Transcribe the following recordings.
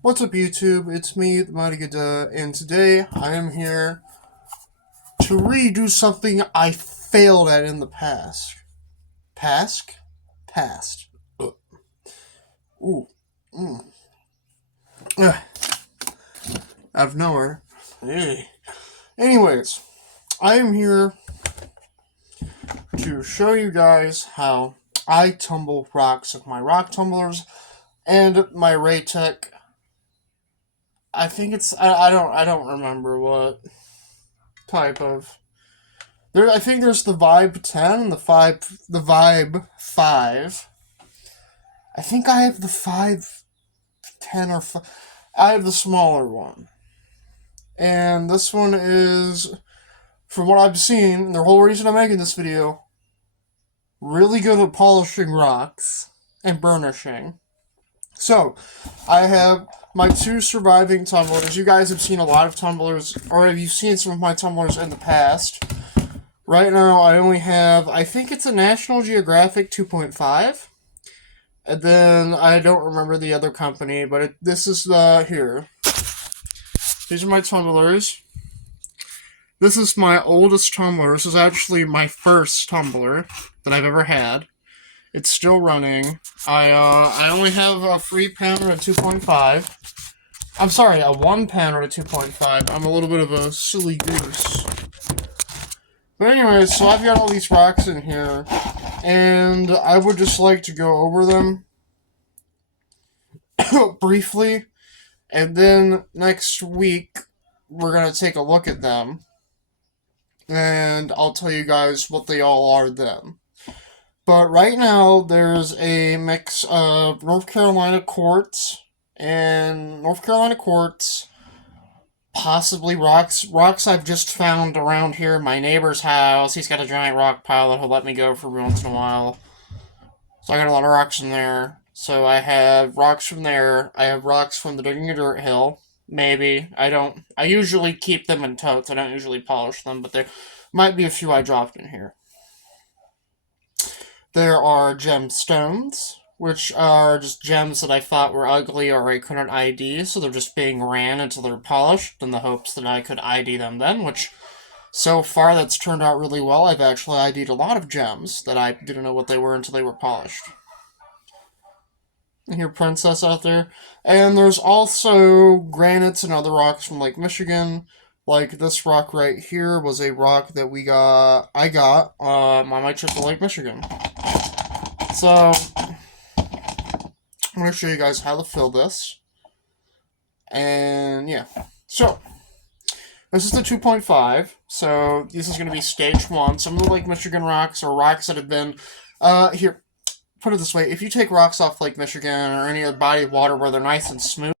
What's up, YouTube? It's me, the Mediocre, and today I am here to redo something I failed at in the past. Past? Ugh. Ooh. Mm. Ugh. Out of nowhere. Hey. Anyways, I am here to show you guys how I tumble rocks with my rock tumblers and my Raytech. I think it's I don't remember what type of. I think there's the Vibe 10 and the Vibe 5. I think I have the 510 or 5, I have the smaller one. And this one is, from what I've seen, the whole reason I'm making this video, really good at polishing rocks and burnishing. So, I have my two surviving tumblers. You guys have seen a lot of tumblers, or have you seen some of my tumblers in the past? Right now, I only have, I think it's a National Geographic 2.5. And then, I don't remember the other company, but this is here. These are my tumblers. This is my oldest tumbler. This is actually my first tumbler that I've ever had. It's still running. I only have a 3-pounder at 2.5. I'm sorry, a 1-pounder at 2.5. I'm a little bit of a silly goose. But anyways, so I've got all these rocks in here, and I would just like to go over them briefly, and then next week we're going to take a look at them, and I'll tell you guys what they all are then. But right now, there's a mix of North Carolina quartz, possibly rocks I've just found around here in my neighbor's house. He's got a giant rock pile that he'll let me go for once in a while. So I got a lot of rocks in there. So I have rocks from there. I have rocks from the Digging a Dirt Hill. Maybe. I usually keep them in totes. I don't usually polish them, but there might be a few I dropped in here. There are gemstones, which are just gems that I thought were ugly or I couldn't ID, so they're just being ran until they're polished in the hopes that I could ID them then, which so far that's turned out really well. I've actually ID'd a lot of gems that I didn't know what they were until they were polished. You hear Princess out there. And there's also granites and other rocks from Lake Michigan. Like this rock right here was a rock that I got on my trip to Lake Michigan. So, I'm going to show you guys how to fill this. And, yeah. So, this is the 2.5. So, this is going to be stage 1. Some of the Lake Michigan rocks are rocks that have been, here, put it this way. If you take rocks off Lake Michigan or any other body of water where they're nice and smooth.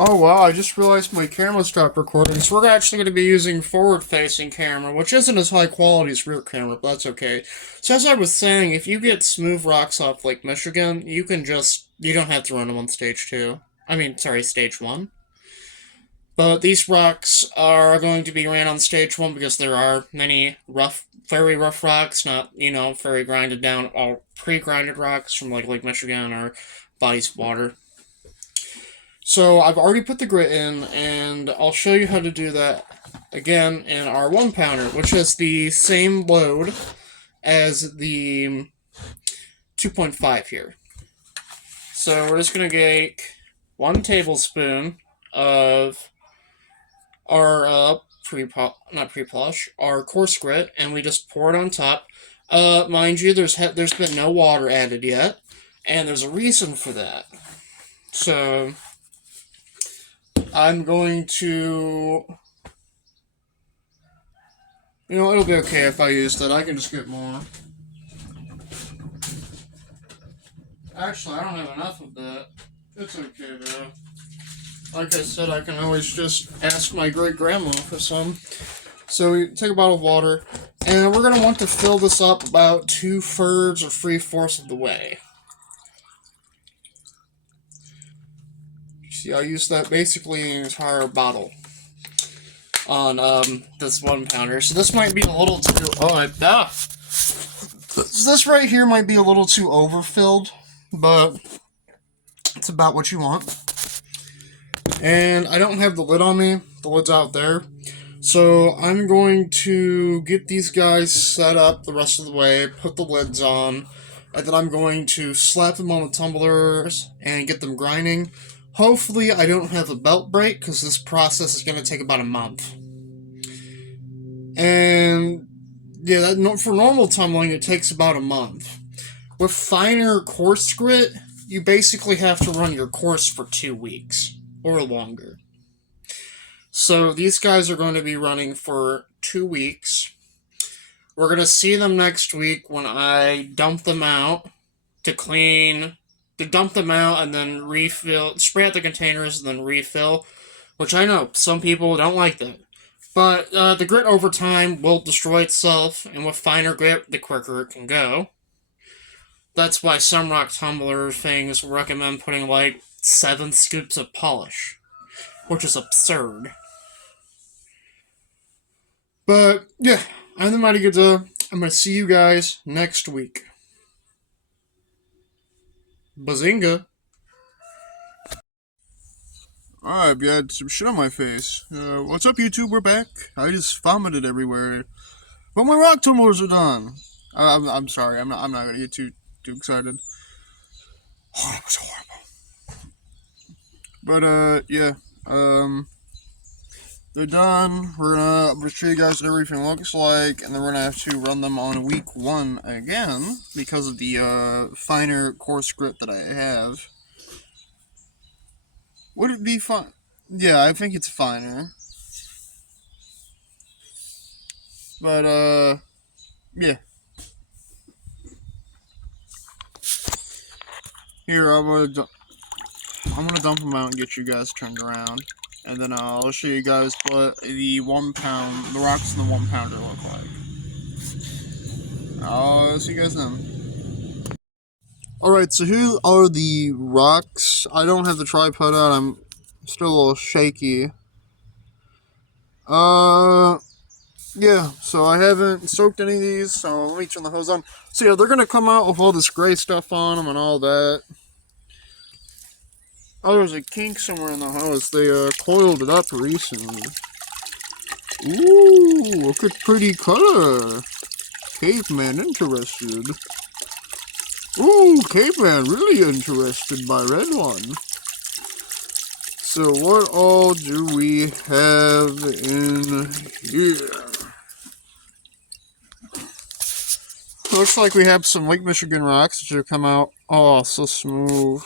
Oh, wow, I just realized my camera stopped recording, so we're actually going to be using forward-facing camera, which isn't as high quality as rear camera, but that's okay. So as I was saying, if you get smooth rocks off Lake Michigan, you don't have to run them on stage 2. Stage 1. But these rocks are going to be ran on stage 1 because there are many very rough rocks, not, very grinded down, all pre-grinded rocks from Lake Michigan or bodies of water. So I've already put the grit in, and I'll show you how to do that again in our 1-pounder, which has the same load as the 2.5 here. So we're just going to take 1 tablespoon of our not pre-polish, our coarse grit, and we just pour it on top. Mind you, there's been no water added yet, and there's a reason for that. So I'm going to, it'll be okay if I use that. I can just get more. Actually, I don't have enough of that. It's okay, though. Like I said, I can always just ask my great-grandma for some. So we take a bottle of water, and we're going to want to fill this up about 2/3 or 3/4 of the way. See, I used that basically an entire bottle on this 1-pounder. So this might be a little too. This right here might be a little too overfilled, but it's about what you want. And I don't have the lid on me. The lid's out there. So I'm going to get these guys set up the rest of the way, put the lids on, and then I'm going to slap them on the tumblers and get them grinding. Hopefully I don't have a belt break, because this process is going to take about a month. And yeah, for normal tumbling it takes about a month. With finer coarse grit, you basically have to run your course for 2 weeks or longer. So these guys are going to be running for 2 weeks. We're going to see them next week when I dump them out to dump them out and then refill, spray out the containers and then refill, which I know some people don't like that. But the grit over time will destroy itself, and with finer grit, the quicker it can go. That's why some rock tumbler things recommend putting like 7 scoops of polish, which is absurd. But yeah, I'm the Mighty Godzilla. I'm gonna see you guys next week. Bazinga! I've got some shit on my face. What's up, YouTube? We're back. I just vomited everywhere. But my rock tumblers are done. I'm sorry. I'm not gonna get too excited. Oh, it was horrible. But yeah. They're done. I'm gonna show you guys what everything looks like, and then we're gonna have to run them on week 1 again because of the finer coarse grit that I have. Would it be fine? Yeah, I think it's finer. But yeah. Here, I'm gonna dump them out and get you guys turned around, and then I'll show you guys what the rocks in the 1 pounder look like. I'll see you guys then. Alright, so here are the rocks. I don't have the tripod out, I'm still a little shaky. Yeah, so I haven't soaked any of these, so let me turn the hose on. So yeah, they're gonna come out with all this gray stuff on them and all that. Oh, there's a kink somewhere in the hose. They coiled it up recently. Ooh, look at pretty color. Caveman interested. Ooh, caveman really interested by red one. So what all do we have in here? Looks like we have some Lake Michigan rocks that should come out. Oh, so smooth.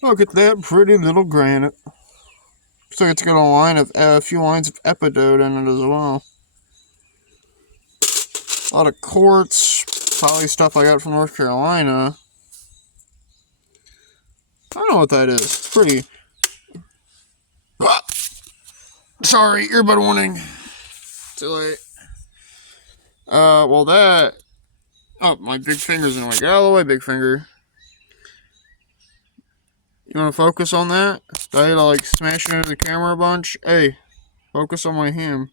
Look at that pretty little granite. Looks like it's got a few lines of epidote in it as well. A lot of quartz, probably stuff I got from North Carolina. I don't know what that is. It's pretty. Ah! Sorry, earbud warning. Too late. Well that. Oh, my big finger's in the way. Get out of the way, big finger. You want to focus on that? Do I like smash it into the camera a bunch? Hey, focus on my hand.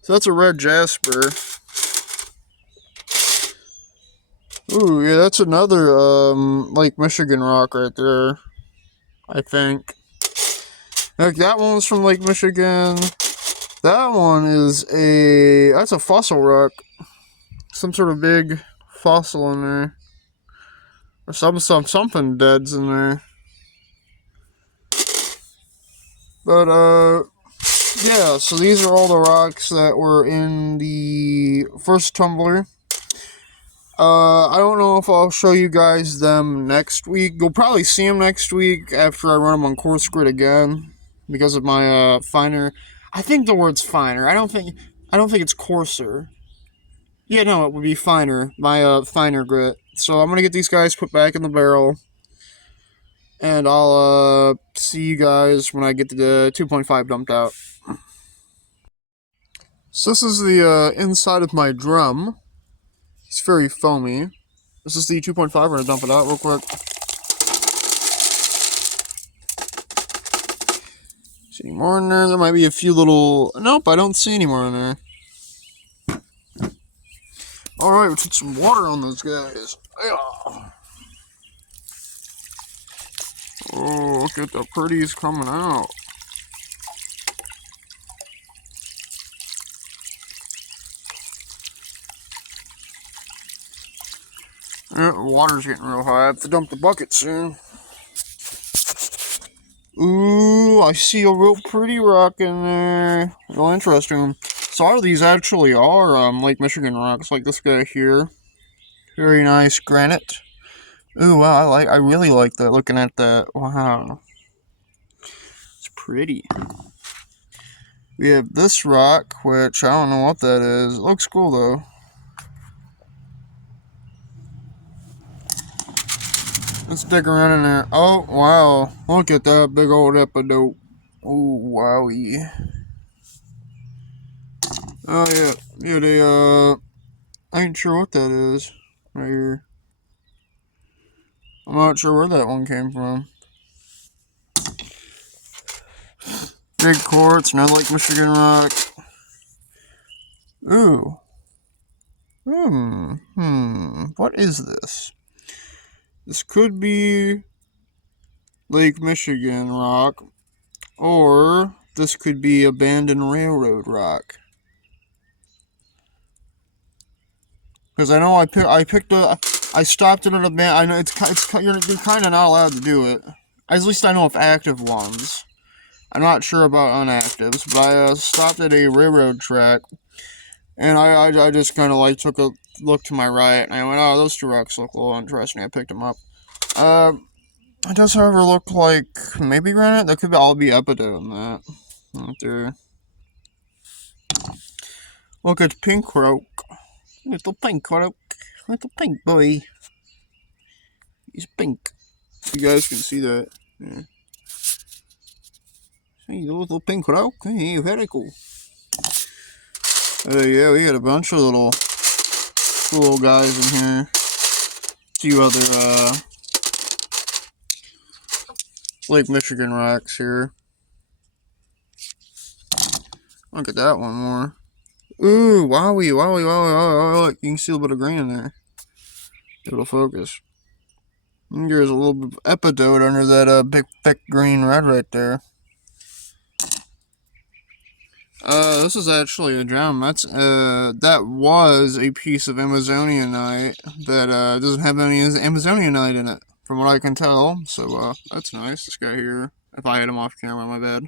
So that's a red jasper. Ooh, yeah, that's another Lake Michigan rock right there. I think. Like that one's from Lake Michigan. That one is that's a fossil rock. Some sort of big fossil in there. Or something dead's in there. But, yeah, so these are all the rocks that were in the first tumbler. I don't know if I'll show you guys them next week. You'll probably see them next week after I run them on coarse grit again. Because of my, finer. I think the word's finer. I don't think it's coarser. Yeah, no, it would be finer. My, finer grit. So I'm gonna get these guys put back in the barrel. And I'll, see you guys when I get the 2.5 dumped out. So this is the, inside of my drum. It's very foamy. This is the 2.5. We're gonna dump it out real quick. See any more in there? There might be a few little... Nope, I don't see any more in there. Alright, we'll put some water on those guys. Oh, look at the pretties coming out. Yeah, the water's getting real high. I have to dump the bucket soon. Ooh, I see a real pretty rock in there. Real interesting. So all of these actually are Lake Michigan rocks, like this guy here. Very nice granite. Ooh, wow, I really like that. Looking at that, wow, it's pretty. We have this rock, which I don't know what that is. It looks cool though. Let's dig around in there. Oh, wow, look at that big old epidote. Oh, wowie. Oh yeah, yeah. I ain't sure what that is. Right here. I'm not sure where that one came from. Big quartz, another Lake Michigan rock. Ooh. What is this? This could be Lake Michigan rock, or this could be abandoned railroad rock. Because I know I stopped it at a I know you're kind of not allowed to do it. At least I know of active ones. I'm not sure about unactives, but I stopped at a railroad track, and I just kind of like took a look to my right, and I went, oh, those two rocks look a little interesting. I picked them up. It does, however, look like maybe granite. That could all be epidote in that. Right there. Look at pink croak. Little pink croak. Little pink boy. He's pink. You guys can see that. Yeah. Hey, little pink croak. Hey, very cool. Yeah, we got a bunch of little cool guys in here. A few other Lake Michigan rocks here. Look at that one more. Ooh, wowie. Look, you can see a little bit of green in there. It'll focus. And there's a little bit of epidote under that big thick green red right there. This is actually a gem. That was a piece of Amazonianite that doesn't have any Amazonianite in it, from what I can tell. So that's nice. This guy here. If I had him off camera, my bad.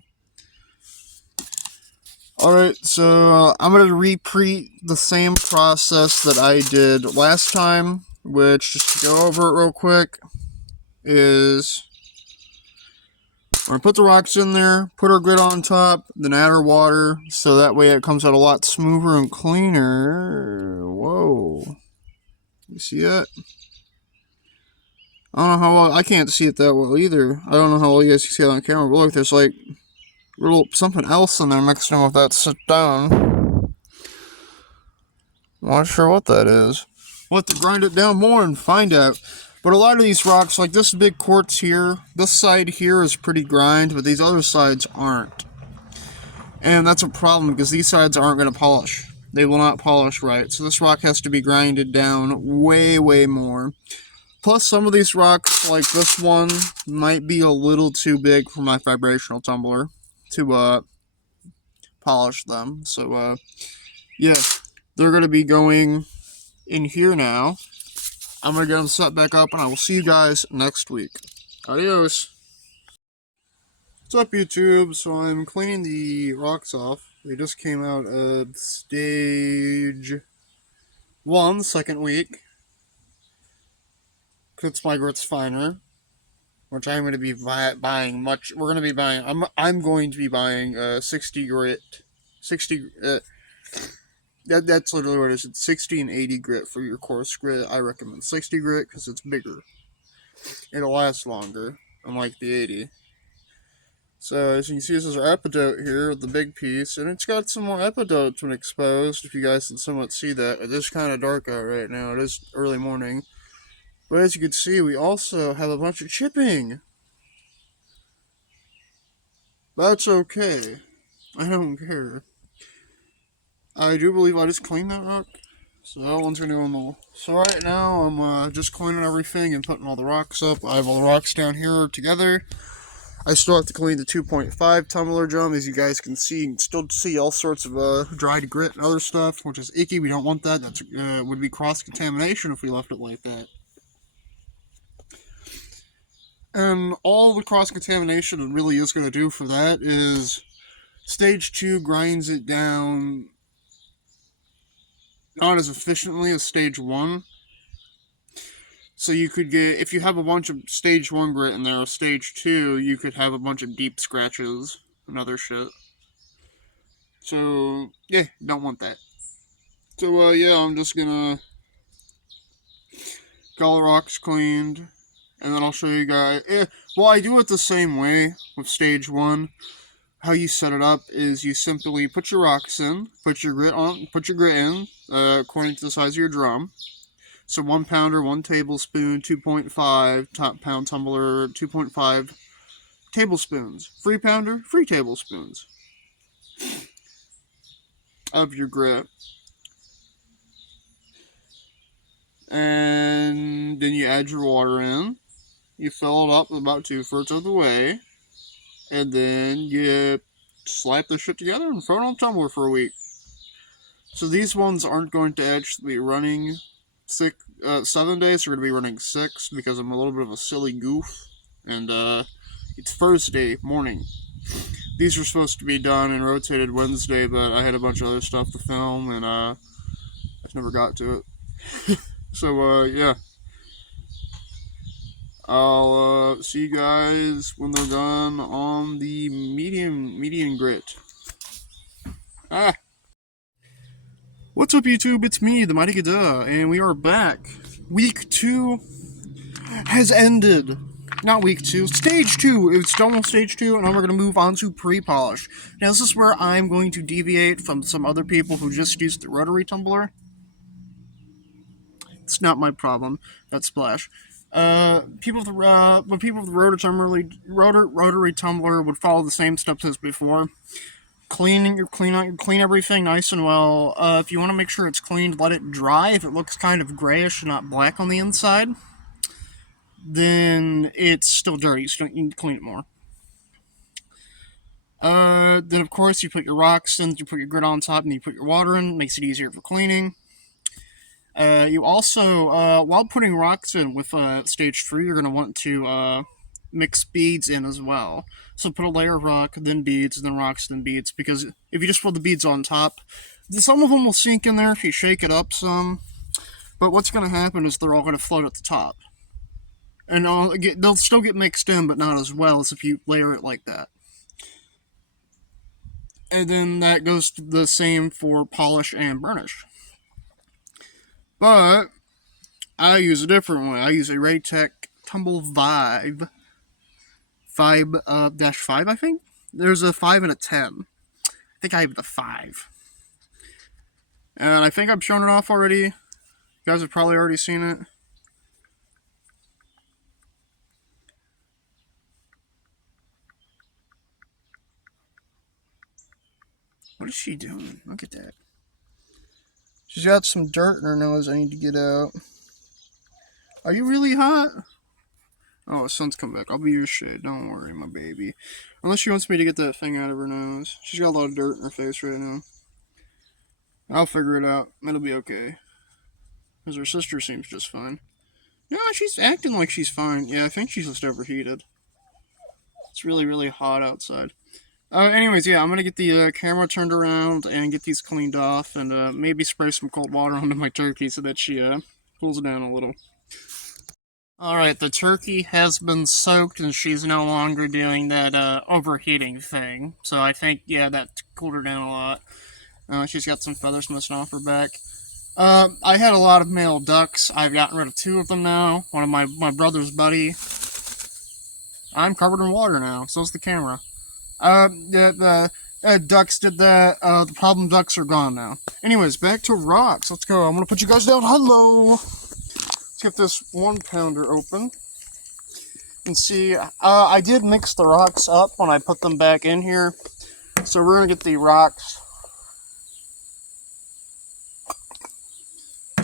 Alright, so I'm going to repeat the same process that I did last time, which, just to go over it real quick, is we're going to put the rocks in there, put our grit on top, then add our water, so that way it comes out a lot smoother and cleaner. Whoa. You see that? I don't know how well, I can't see it that well either. I don't know how well you guys can see it on camera, but look, there's like little something else in there mixed in with that stone. Not sure what that is. We'll have to grind it down more and find out. But a lot of these rocks, like this big quartz here, this side here is pretty grind, but these other sides aren't. And that's a problem because these sides aren't going to polish. They will not polish right. So this rock has to be grinded down way, way more. Plus, some of these rocks, like this one, might be a little too big for my vibrational tumbler to polish them. So, yeah, they're going to be going in here now. I'm going to get them set back up, and I will see you guys next week. Adios. What's up, YouTube? So I'm cleaning the rocks off. They just came out of stage 1, second week. Puts my grits finer, which I'm going to be buying much. We're going to be buying. I'm going to be buying 60 grit, 60. That's literally what it is. It's 60 and 80 grit for your coarse grit. I recommend 60 grit because it's bigger. It'll last longer, unlike the 80. So as you can see, this is our epidote here, the big piece, and it's got some more epidotes when exposed. If you guys can somewhat see that, it is kind of dark out right now. It is early morning. But as you can see, we also have a bunch of chipping. That's okay. I don't care. I do believe I just cleaned that rock. So that one's gonna go in the. So right now I'm just cleaning everything and putting all the rocks up. I have all the rocks down here together. I still have to clean the 2.5 tumbler drum. As you guys can see, you can still see all sorts of dried grit and other stuff, which is icky. We don't want that. That's would be cross-contamination if we left it like that. And all the cross-contamination it really is going to do for that is stage 2 grinds it down not as efficiently as stage 1. So you could get, if you have a bunch of stage 1 grit in there, or stage 2, you could have a bunch of deep scratches and other shit. So, yeah, don't want that. So, yeah, I'm just gonna get all the rocks cleaned, and then I'll show you guys. Well, I do it the same way with stage 1. How you set it up is you simply put your rocks in, put your grit in, according to the size of your drum. So 1 pounder, 1 tablespoon, 2.5 top pound tumbler, 2.5 tablespoons. 3 pounder, 3 tablespoons of your grit. And then you add your water in. You fill it up about 2/3 of the way. And then you slap this shit together and throw it on tumbler for a week. So these ones aren't going to actually be running 7 days. They're going to be running 6 because I'm a little bit of a silly goof. And it's Thursday morning. These were supposed to be done and rotated Wednesday, but I had a bunch of other stuff to film, and I just never got to it. So, yeah. I'll see you guys when they're done on the medium grit. What's up, YouTube? It's me, the Mighty Gada, and we are back. Week 2 has ended. Not week 2, stage 2. It's done with stage 2, and now we're going to move on to pre-polish. Now, this is where I'm going to deviate from some other people who just used the rotary tumbler. It's not my problem. That's Splash. People with the rotary tumbler would follow the same steps as before. Clean everything nice and well. If you want to make sure it's cleaned, let it dry. If it looks kind of grayish and not black on the inside, then it's still dirty, so you need to clean it more. Then of course you put your rocks in, you put your grit on top, and you put your water in. It makes it easier for cleaning. You also, while putting rocks in with stage 3, you're going to want to mix beads in as well. So put a layer of rock, then beads, then rocks, then beads, because if you just put the beads on top, some of them will sink in there if you shake it up some, but what's going to happen is they're all going to float at the top. And they'll still get mixed in, but not as well as if you layer it like that. And then that goes to the same for polish and burnish. But I use a different way. I use a Raytech Tumble Vibe. 5-5, I think? There's a 5 and a 10. I think I have the 5. And I think I've shown it off already. You guys have probably already seen it. What is she doing? Look at that. She's got some dirt in her nose I need to get out. Are you really hot? Oh, the sun's come back. I'll be your shade. Don't worry, my baby. Unless she wants me to get that thing out of her nose. She's got a lot of dirt in her face right now. I'll figure it out. It'll be okay. Because her sister seems just fine. Yeah, she's acting like she's fine. Yeah, I think she's just overheated. It's really, really hot outside. Anyways, yeah, I'm going to get the camera turned around and get these cleaned off and maybe spray some cold water onto my turkey so that she cools down a little. Alright, the turkey has been soaked and she's no longer doing that overheating thing. So I think, yeah, that cooled her down a lot. She's got some feathers missing off her back. I had a lot of male ducks. I've gotten rid of 2 of them now. One of my brother's buddy. I'm covered in water now. So's the camera. The ducks did that. The problem ducks are gone now. Anyways, back to rocks. Let's go. I'm gonna put you guys down. Hello. Let's get this 1 pounder open. And see, I did mix the rocks up when I put them back in here. So we're gonna get the rocks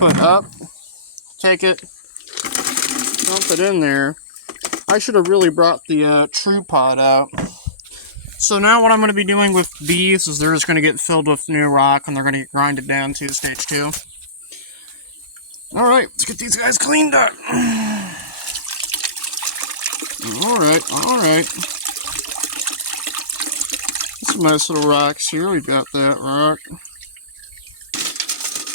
put up, take it, dump it in there. I should have really brought the true pot out. So now what I'm going to be doing with these is they're just going to get filled with new rock and they're going to get grinded down to stage 2. Alright, let's get these guys cleaned up. Alright. Some nice little rocks here. We've got that rock.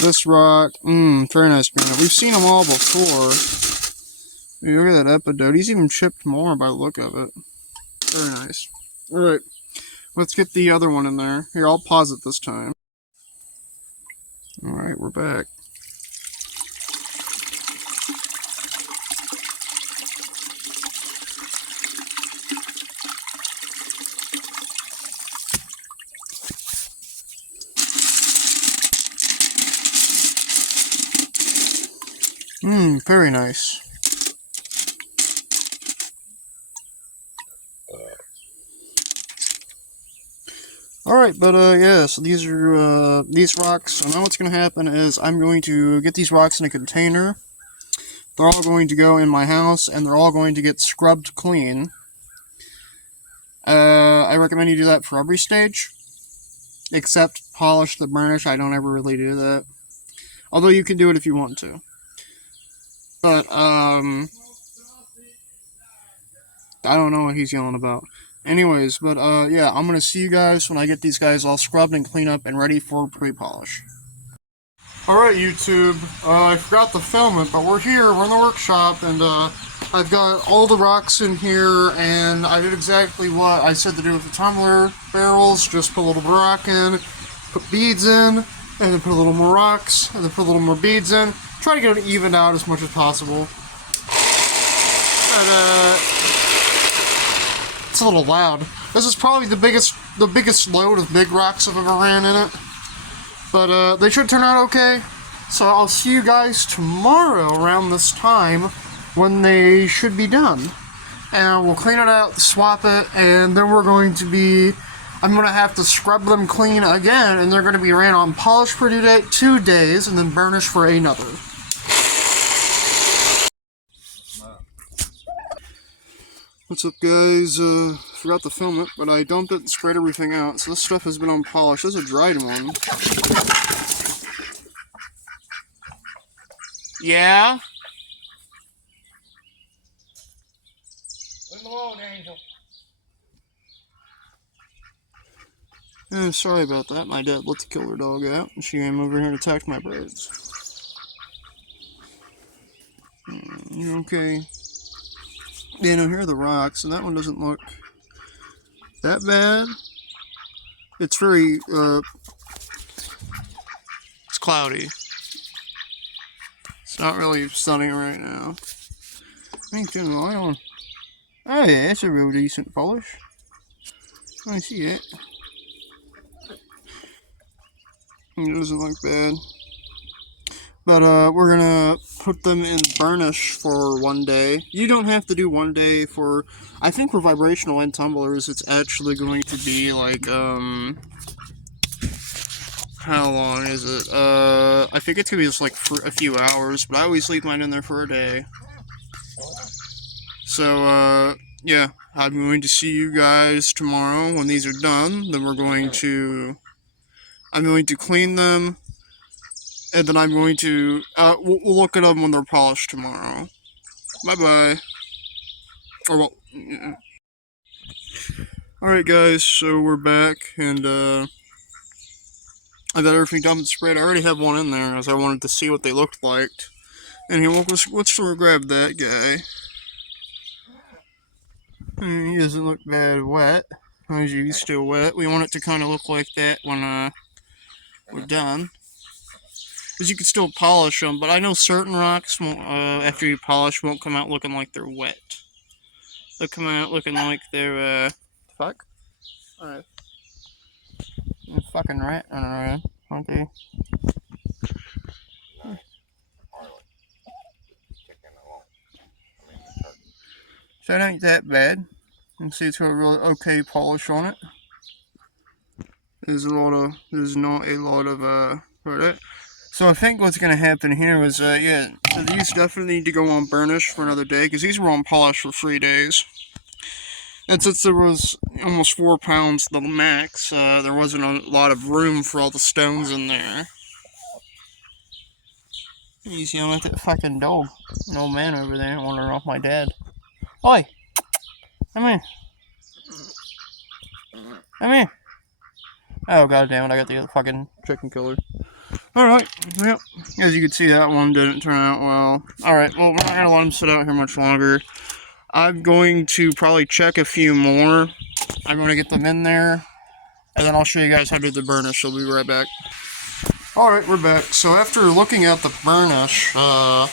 This rock. Very nice granite. We've seen them all before. Dude, look at that epidote. He's even chipped more by the look of it. Very nice. Alright. Let's get the other one in there. Here, I'll pause it this time. Alright, we're back. Very nice. Alright, but yeah, so these are these rocks. So now what's going to happen is I'm going to get these rocks in a container. They're all going to go in my house, and they're all going to get scrubbed clean. I recommend you do that for every stage, except polish the burnish. I don't ever really do that. Although you can do it if you want to. But, I don't know what he's yelling about. Anyways, but, yeah, I'm gonna see you guys when I get these guys all scrubbed and cleaned up and ready for pre-polish. Alright, YouTube, I forgot to film it, but we're here, we're in the workshop, and, I've got all the rocks in here, and I did exactly what I said to do with the tumbler barrels. Just put a little rock in, put beads in, and then put a little more rocks, and then put a little more beads in. Try to get it evened out as much as possible. And, it's a little loud. This is probably the biggest load of big rocks I've ever ran in it. But, they should turn out okay. So I'll see you guys tomorrow around this time when they should be done. And we'll clean it out, swap it, and then I'm going to have to scrub them clean again, and they're going to be ran on polish for 2 days, and then burnish for another. What's up, guys? Forgot to film it, but I dumped it and sprayed everything out, so this stuff has been unpolished. This is a dried one. Yeah? Leave me alone, Angel. Sorry about that. My dad let the killer dog out, and she came over here and attacked my birds. Okay. Yeah, no, here are the rocks, and that one doesn't look that bad. It's very, it's cloudy. It's not really sunny right now. I ain't doing my own. Oh yeah, it's a real decent polish. I see it. It doesn't look bad. But, we're gonna put them in burnish for 1 day. You don't have to do 1 day for... I think for vibrational and tumblers, it's actually going to be, like, how long is it? I think it's gonna be just, like, for a few hours, but I always leave mine in there for a day. So, yeah, I'm going to see you guys tomorrow when these are done. Then I'm going to clean them. And then I'm going to, we'll look at them when they're polished tomorrow. Bye-bye. Or, well, yeah. Alright, guys, so we're back, and, I got everything dumped and sprayed. I already have one in there, as I wanted to see what they looked like. And here, let's sort of grab that guy. He doesn't look bad wet. As you, he's still wet. We want it to kind of look like that when, we're done. Because you can still polish them, but I know certain rocks won't, after you polish, won't come out looking like they're wet. They'll come out looking like they're, fuck? Alright. Fucking rat running around, aren't they? So it ain't that bad. You can see it's got a really okay polish on it. There's not a lot of, So I think what's going to happen here is, yeah, so these definitely need to go on burnish for another day, because these were on polish for 3 days. And since there was almost 4 pounds the max, there wasn't a lot of room for all the stones in there. He's yelling at that fucking dog. An old man over there wandering off my dad. Oi! Come here. Come here. Oh, god damn it, I got the other fucking chicken killer. Alright, yep. As you can see, that one didn't turn out well. Alright, well, we're not gonna let him sit out here much longer. I'm going to probably check a few more. I'm going to get them in there, and then I'll show you guys how to do the burnish. I'll be right back. Alright, we're back. So after looking at the burnish, after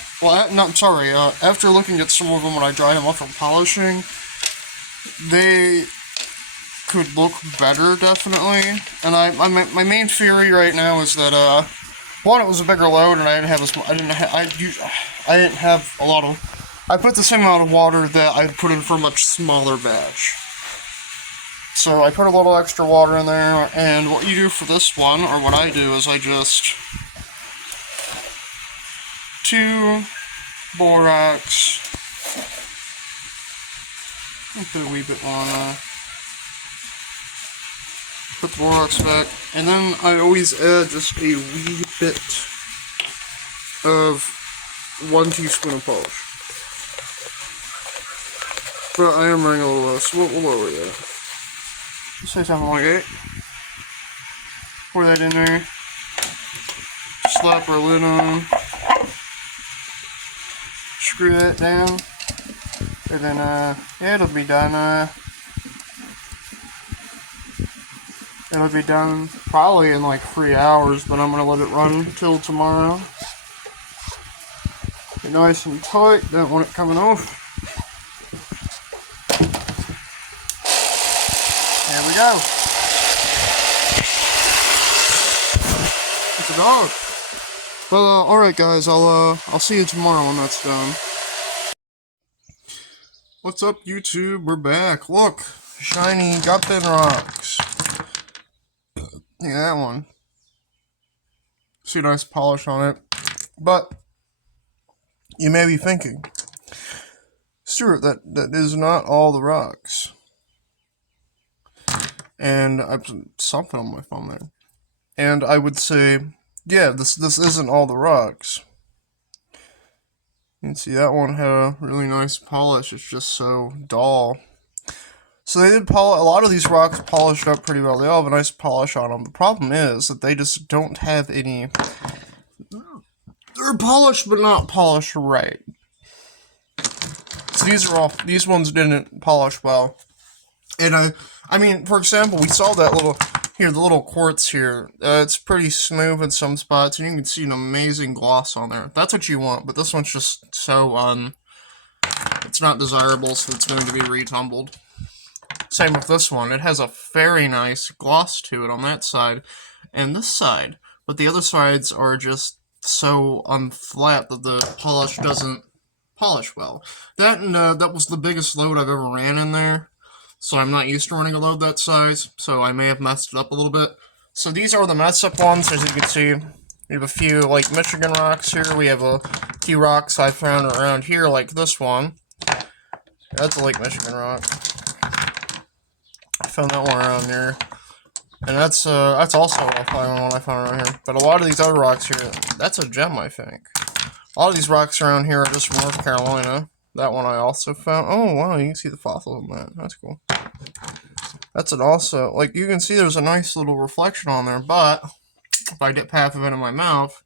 looking at some of them when I dried them off from polishing, they could look better, definitely. And my main theory right now is that, one, it was a bigger load, and I didn't have a lot of. I put the same amount of water that I'd put in for a much smaller batch. So I put a little extra water in there, and what you do for this one, or what I do, is I just 2 borax. I'll put a wee bit on. Put the borax back, and then I always add just a wee bit of 1 teaspoon of polish. But I am running a little low, so we'll lower that. Say something like that. Pour that in there. Slap our lid on. Screw that down. And then, yeah, it'll be done, it'll be done probably in like 3 hours, but I'm gonna let it run until tomorrow. Be nice and tight, don't want it coming off. There we go. It's a dog. But alright guys, I'll see you tomorrow when that's done. What's up YouTube? We're back. Look, shiny Guppin rocks. Look at that one. See a nice polish on it. But you may be thinking, Stuart, that is not all the rocks. And I put something on my phone there. And I would say, yeah, this isn't all the rocks. You can see that one had a really nice polish. It's just so dull. So they did polish, a lot of these rocks polished up pretty well. They all have a nice polish on them. The problem is that they just don't have any. They're polished, but not polished right. So these ones didn't polish well. And I mean, for example, we saw that the little quartz here. It's pretty smooth in some spots, and you can see an amazing gloss on there. That's what you want, but this one's just so, it's not desirable, so it's going to be retumbled. Same with this one. It has a very nice gloss to it on that side, and this side. But the other sides are just so flat that the polish doesn't polish well. That was the biggest load I've ever ran in there. So I'm not used to running a load that size, so I may have messed it up a little bit. So these are the mess up ones, as you can see. We have a few, like, Michigan rocks here. We have a few rocks I found around here, like this one. That's a Lake Michigan rock. I found that one around here. And that's also a fine one I found around here. But a lot of these other rocks here, that's a gem, I think. A lot of these rocks around here are just from North Carolina. That one I also found. Oh, wow, you can see the fossil in that. That's cool. That's it also. Like, you can see there's a nice little reflection on there, but if I dip half of it in my mouth,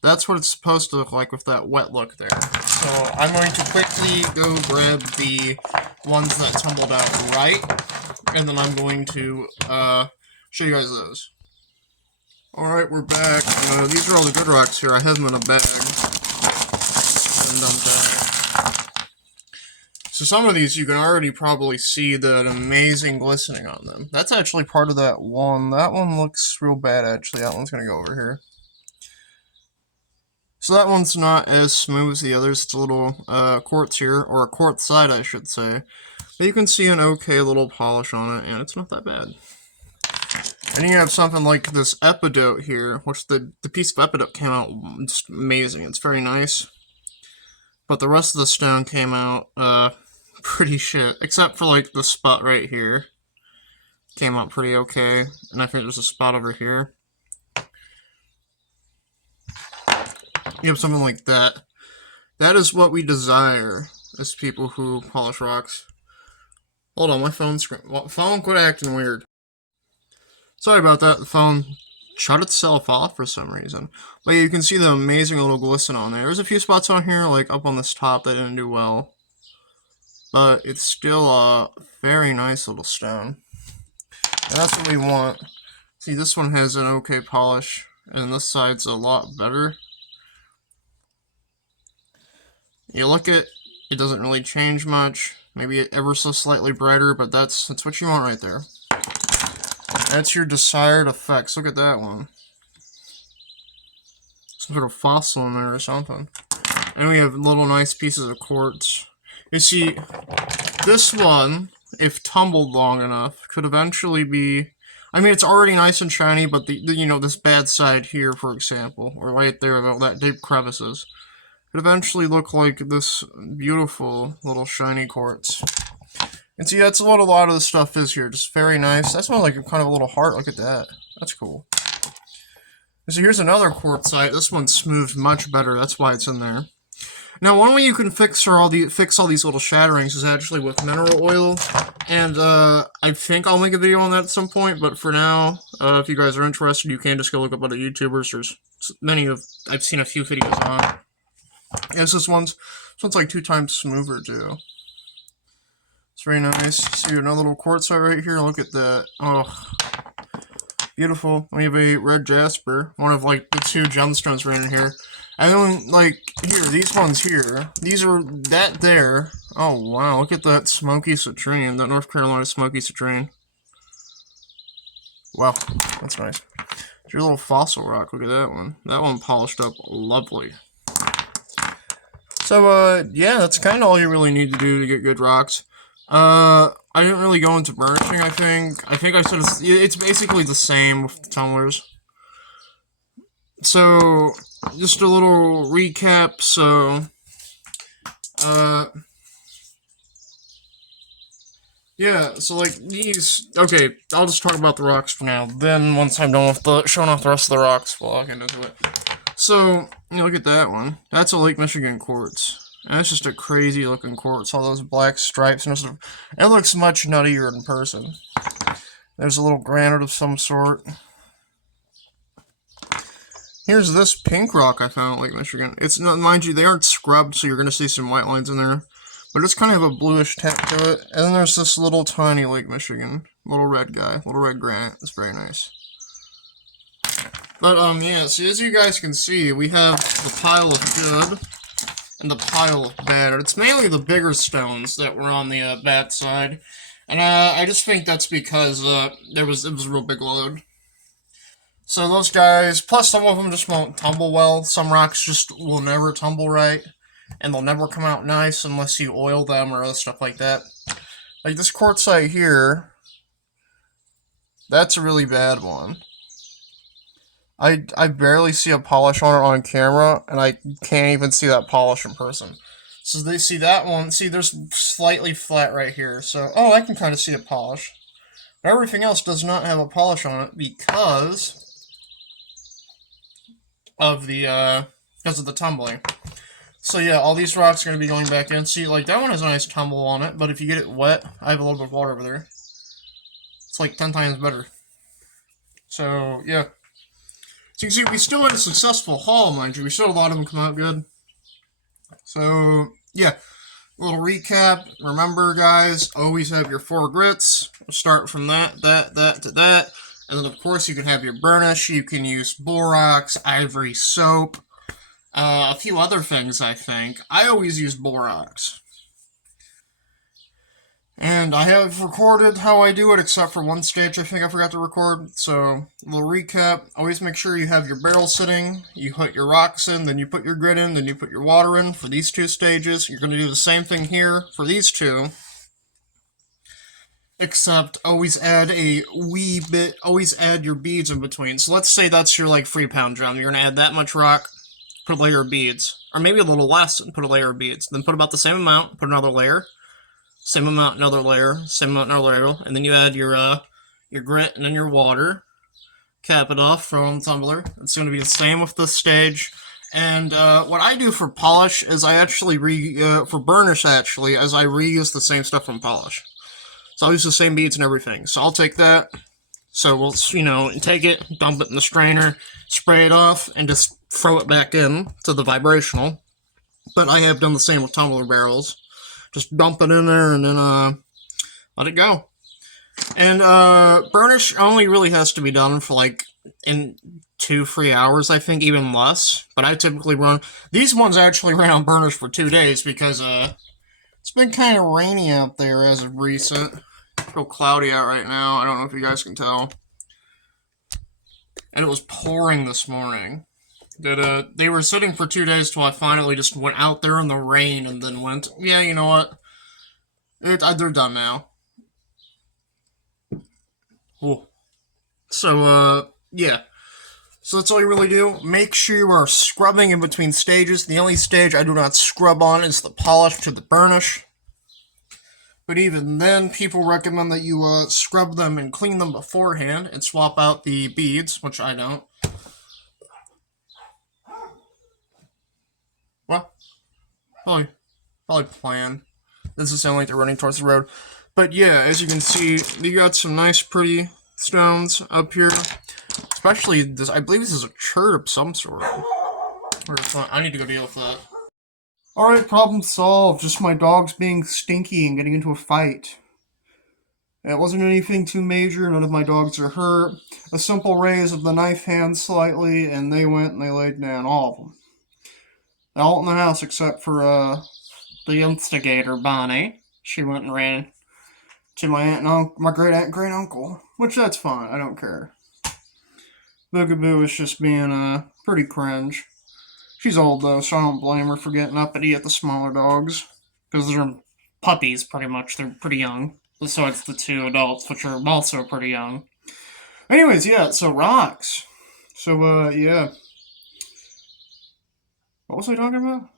that's what it's supposed to look like with that wet look there. So I'm going to quickly go grab the ones that tumbled out right, and then I'm going to show you guys those. Alright, we're back. These are all the good rocks here. I have them in a bag. And dumped that. So some of these you can already probably see that amazing glistening on them. That's actually part of that one. That one looks real bad, actually. That one's going to go over here. So that one's not as smooth as the others. It's a little quartz here, or a quartzite, I should say. But you can see an okay little polish on it, and it's not that bad. And you have something like this epidote here, which the piece of epidote came out just amazing. It's very nice. But the rest of the stone came out pretty shit. Except for like the spot right here. Came out pretty okay. And I think there's a spot over here. You have something like that. That is what we desire as people who polish rocks. Hold on, my phone quit acting weird. Sorry about that, the phone shut itself off for some reason. But you can see the amazing little glisten on there. There's a few spots on here, like up on this top, that didn't do well. But it's still a very nice little stone. And that's what we want. See, this one has an okay polish, and this side's a lot better. You look at it, doesn't really change much. Maybe ever so slightly brighter, but that's what you want right there. That's your desired effects. Look at that one. Some sort of fossil in there or something. And we have little nice pieces of quartz. You see, this one, if tumbled long enough, could eventually be... I mean, it's already nice and shiny, but this bad side here, for example, or right there, about that deep crevices, could eventually look like this beautiful little shiny quartz. And see, that's what a lot of the stuff is here. Just very nice. That's more like kind of a little heart. Look at that. That's cool. So here's another quartzite. This one's smoothed much better. That's why it's in there. Now, one way you can fix all these little shatterings is actually with mineral oil. And I think I'll make a video on that at some point. But for now, if you guys are interested, you can just go look up other YouTubers. There's I've seen a few videos on. And this one's like 2 times smoother too. It's very nice. See another little quartzite right here. Look at that. Oh, beautiful. We have a red jasper, one of like the 2 gemstones right in here. And then like here, these ones here, these are that there. Oh wow, look at that smoky citrine, that North Carolina smoky citrine. Wow, that's nice. It's your little fossil rock. Look at that one. That one polished up lovely. So yeah, that's kind of all you really need to do to get good rocks. I didn't really go into burnishing, I think I said it's basically the same with the tumblers. So, just a little recap, so, yeah, so like these, okay, I'll just talk about the rocks for now, then once I'm done with showing off the rest of the rocks, we'll get into it. So, look at that one, that's a Lake Michigan quartz. And it's just a crazy looking quartz. All those black stripes and stuff. It looks much nuttier in person. There's a little granite of some sort. Here's this pink rock I found at Lake Michigan. It's not, mind you, they aren't scrubbed, so you're going to see some white lines in there. But it's kind of a bluish tint to it. And then there's this little tiny Lake Michigan. Little red guy. Little red granite. It's very nice. But, yeah, so as you guys can see, we have the pile of good and the pile of bad. It's mainly the bigger stones that were on the bad side. And I just think that's because it was a real big load. So those guys, plus some of them just won't tumble well. Some rocks just will never tumble right. And they'll never come out nice unless you oil them or other stuff like that. Like this quartzite here, that's a really bad one. I barely see a polish on it on camera, and I can't even see that polish in person. So they see that one, see there's slightly flat right here, so, oh, I can kind of see a polish. But everything else does not have a polish on it because of the tumbling. So yeah, all these rocks are going to be going back in. See, like that one has a nice tumble on it, but if you get it wet, I have a little bit of water over there. It's like 10 times better. So, yeah. So you can see, we still had a successful haul, mind you. We still had a lot of them come out good. So, yeah. A little recap. Remember, guys, always have your 4 grits. We'll start from that to that. And then, of course, you can have your burnish. You can use borax, ivory soap, a few other things, I think. I always use borax. And I have recorded how I do it, except for one stage I think I forgot to record. So, a little recap. Always make sure you have your barrel sitting. You put your rocks in, then you put your grit in, then you put your water in for these 2 stages. You're going to do the same thing here for these 2. Except always add a wee bit, always add your beads in between. So let's say that's your like 3 pound drum. You're gonna add that much rock, put a layer of beads. Or maybe a little less and put a layer of beads. Then put about the same amount, put another layer. Same amount, another layer. Same amount, another layer. And then you add your grit and then your water. Cap it off from Tumbler. It's going to be the same with this stage. And what I do for polish is I actually for burnish actually, as I reuse the same stuff from polish. So I'll use the same beads and everything. So I'll take that. So we'll, take it, dump it in the strainer, spray it off, and just throw it back in to the vibrational. But I have done the same with tumbler barrels. Just dump it in there and then let it go. And burnish only really has to be done for like in 2-3 hours, I think, even less. But I typically run these ones actually ran on burnish for 2 days because it's been kind of rainy out there as of recent. It's real cloudy out right now. I don't know if you guys can tell. And it was pouring this morning. They were sitting for 2 days till I finally just went out there in the rain and then went, yeah, you know what? They're done now. Cool. So, yeah. So that's all you really do. Make sure you are scrubbing in between stages. The only stage I do not scrub on is the polish to the burnish. But even then, people recommend that you scrub them and clean them beforehand and swap out the beads, which I don't. Well, probably plan. This is sounding like they're running towards the road. But yeah, as you can see, you got some nice, pretty stones up here. Especially this, I believe this is a chert of some sort. I need to go deal with that. Alright, problem solved. Just my dogs being stinky and getting into a fight. It wasn't anything too major, none of my dogs are hurt. A simple raise of the knife hand slightly, and they went and they laid down, all of them. They're all in the house except for, the instigator, Bonnie. She went and ran to my aunt and my great aunt and great uncle, which that's fine, I don't care. Boogaboo is just being, pretty cringe. She's old though, so I don't blame her for getting uppity at the smaller dogs. Because they're puppies, pretty much. They're pretty young. Besides the 2 adults, which are also pretty young. Anyways, yeah, so rocks. So, yeah. What was I talking about?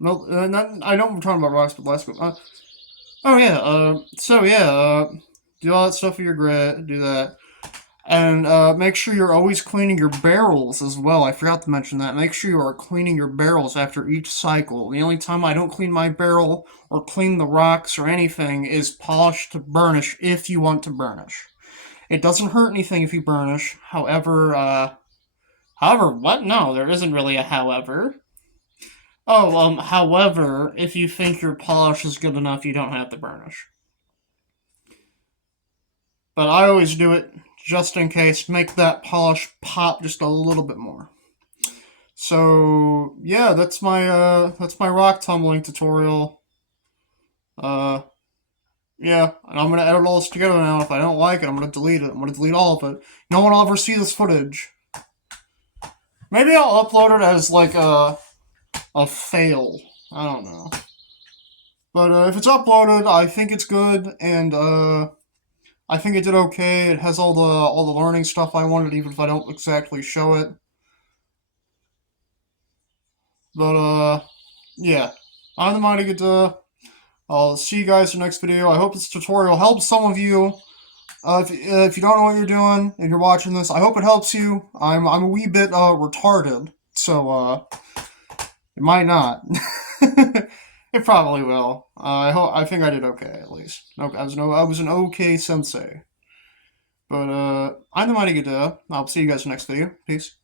No, I know we're talking about rocks, but last one. Oh yeah, do all that stuff with your grit, do that. And make sure you're always cleaning your barrels as well. I forgot to mention that. Make sure you are cleaning your barrels after each cycle. The only time I don't clean my barrel or clean the rocks or anything is polish to burnish if you want to burnish. It doesn't hurt anything if you burnish. However, what? No, there isn't really a however. Oh, however, if you think your polish is good enough, you don't have to burnish. But I always do it just in case, make that polish pop just a little bit more. So yeah, that's my rock tumbling tutorial. Yeah, and I'm gonna edit all this together now. If I don't like it, I'm gonna delete it. I'm gonna delete all of it. No one will ever see this footage. Maybe I'll upload it as like a fail. I don't know. But if it's uploaded, I think it's good, and I think it did okay. It has all the learning stuff I wanted, even if I don't exactly show it. But yeah, I'm the Mighty Good. I'll see you guys in the next video. I hope this tutorial helps some of you. If you don't know what you're doing and you're watching this, I hope it helps you. I'm a wee bit retarded, so it might not. It probably will. I think I did okay at least. Okay, I was an okay sensei. But I'm the Mighty Good. I'll see you guys in the next video. Peace.